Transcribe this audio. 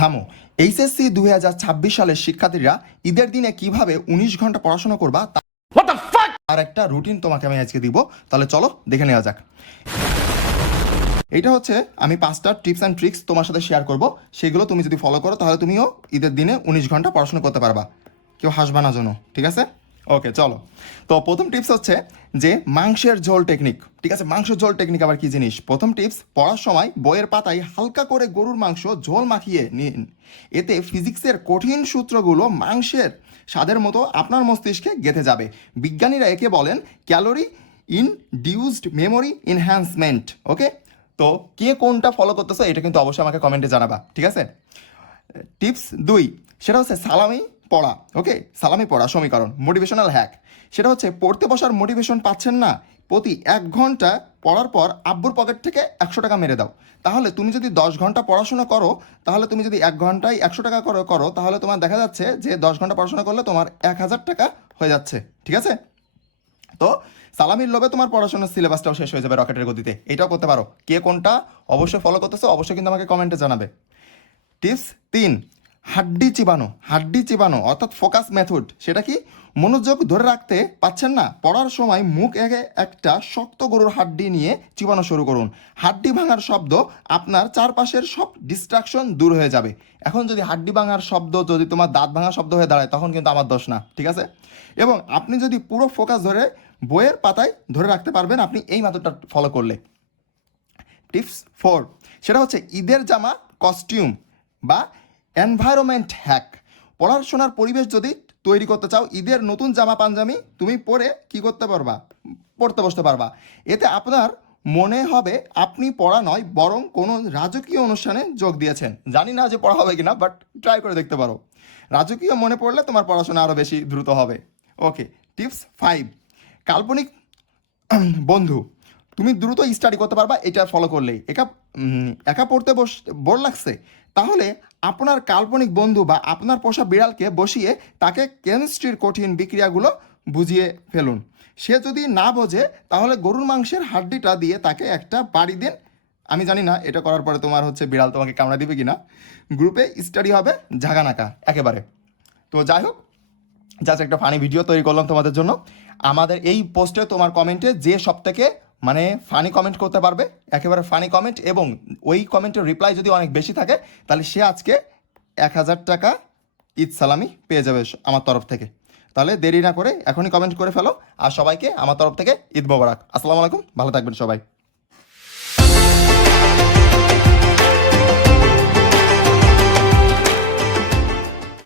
থামো। এইচএসসি 2026 সালের শিক্ষার্থীরা ঈদের দিনে কিভাবে 19 ঘন্টা পড়াশোনা করবা তার একটা রুটিন তোমাকে আমি আজকে দিব। তাহলে চলো দেখে নেওয়া যাক। এটা হচ্ছে আমি 5টা টিপস অ্যান্ড ট্রিক্স তোমার সাথে শেয়ার করব। সেগুলো তুমি যদি ফলো করো তাহলে তুমিও ঈদের দিনে 19 ঘন্টা পড়াশোনা করতে পারবা। কেউ হাসবা না জন্য, ঠিক আছে? ওকে, চলো। তো প্রথম টিপস হচ্ছে যে মাংসের ঝোল টেকনিক। ঠিক আছে, মাংসের ঝোল টেকনিক আবার কি জিনিস? প্রথম টিপস, পড়ার সময় বইয়ের পাতায় হালকা করে গরুর মাংস ঝোল মাখিয়ে নিন। এতে ফিজিক্সের কঠিন সূত্রগুলো মাংসের স্বাদের মতো আপনার মস্তিষ্কে গেঁথে যাবে। বিজ্ঞানীরা একে বলেন ক্যালোরি ইনডিউসড মেমোরি এনহ্যান্সমেন্ট। ওকে, তো কে কোনটা ফলো করতেছো এটা কিন্তু অবশ্যই আমাকে কমেন্টে জানাবা, ঠিক আছে? টিপস 2, সেটা হচ্ছে সালামি পড়া। ওকে, সালামি পড়া সমীকরণ, মোটিভেশনাল হ্যাক। সেটা হচ্ছে পড়তে বসার মোটিভেশন পাচ্ছেন না, প্রতি 1 ঘন্টা পড়ার পর আব্বুর পকেট থেকে 100 টাকা মেরে দাও। তাহলে তুমি যদি 10 ঘন্টা পড়াশোনা করো, তাহলে তুমি যদি 1 ঘন্টায় 100 টাকা করো তাহলে তোমার দেখা যাচ্ছে যে 10 ঘন্টা পড়াশোনা করলে তোমার 1000 টাকা হয়ে যাচ্ছে, ঠিক আছে? তো সালামির লোভে তোমার পড়াশোনার সিলেবাসটাও শেষ হয়ে যাবে রকেটের গতিতে। এটাও করতে পারো। কে কোনটা অবশ্যই ফলো করতেছো অবশ্যই কিন্তু আমাকে কমেন্টে জানাবে। টিপস 3, হাড্ডি চিবানো অর্থাৎ ফোকাস মেথড। সেটা কি? মনোযোগ ধরে রাখতে পাচ্ছেন না, পড়ার সময় মুখ এগে একটা শক্ত গরুর হাড্ডি নিয়ে চিবানো শুরু করুন। হাড্ডি ভাঙার শব্দ আপনার চারপাশের সব ডিস্ট্রাকশন দূর হয়ে যাবে। এখন যদি হাড্ডি ভাঙার শব্দ যদি তোমার দাঁত ভাঙার শব্দ হয়ে দাঁড়ায় তখন কিন্তু আমার দোষ না, ঠিক আছে? এবং আপনি যদি পুরো ফোকাস ধরে বইয়ের পাতায় ধরে রাখতে পারবেন আপনি এই মেথডটা ফলো করলে। টিপস 4, সেটা হচ্ছে ঈদের জামা কস্টিউম বা এনভায়রনমেন্ট হ্যাক। পড়াশোনার পরিবেশ যদি তৈরি করতে চাও, ঈদের নতুন জামা পাঞ্জাবি তুমি পরে কি করতে পারবা? পড়তে বসতে পারবা। এতে আপনার মনে হবে আপনি পড়া নয় বরং কোনো রাজকীয় অনুষ্ঠানে যোগ দিয়েছেন। জানি না যে পড়া হবে কিনা, বাট ট্রাই করে দেখতে পারো। রাজকীয় মনে পড়লে তোমার পড়াশোনা আরও বেশি দ্রুত হবে। ওকে, টিপস 5, কাল্পনিক বন্ধু। তুমি দ্রুত স্টাডি করতে পারবা এটা ফলো করলেই। একা পড়তে বোর লাগছে, তাহলে আপনার কাল্পনিক বন্ধু বা আপনার পোষা বিড়ালকে বসিয়ে তাকে কেমিস্ট্রির কঠিন বিক্রিয়াগুলো বুঝিয়ে ফেলুন। সে যদি না বোঝে তাহলে গরুর মাংসের হাড্ডিটা দিয়ে তাকে একটা বাড়ি দিন। আমি জানি না এটা করার পরে তোমার হচ্ছে বিড়াল তোমাকে কামড়া দিবে কিনা। গ্রুপে স্টাডি হবে ঝাঁকানাকা একেবারে। তো যাই হোক, জাস্ট একটা ফানি ভিডিও তৈরি করলাম তোমাদের জন্য। আমাদের এই পোস্টে তোমার কমেন্টে যে সবথেকে মানে ফানি কমেন্ট করতে পারবে, একেবারে ফানি কমেন্ট, এবং ওই কমেন্টের রিপ্লাই যদি অনেক বেশি থাকে তাহলে সে আজকে 1000 টাকা ঈদ সালামি পেয়ে যাবে আমার তরফ থেকে। তাহলে দেরি না করে এখনই কমেন্ট করে ফেলো। আর সবাইকে আমার তরফ থেকে ঈদ মোবারক। আসসালামু আলাইকুম, ভালো থাকবেন সবাই।